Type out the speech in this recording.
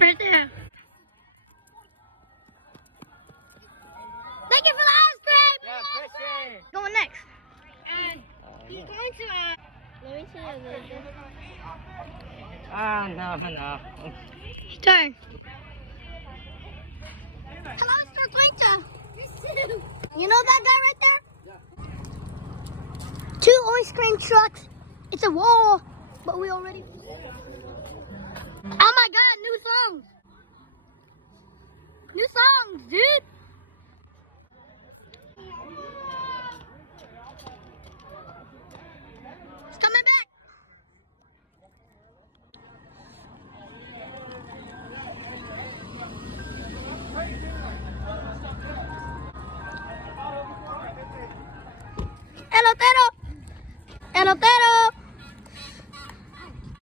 right there. Thank you for the ice cream. Yeah, push it. Going next. And he's going to, let me see a little bit. Ah, no. Turn. Hello, Mr. Quinta. You know that guy right there? Two ice cream trucks. It's a wall, but we already. Oh my God! New songs. New songs, dude. It's coming back. Elotero.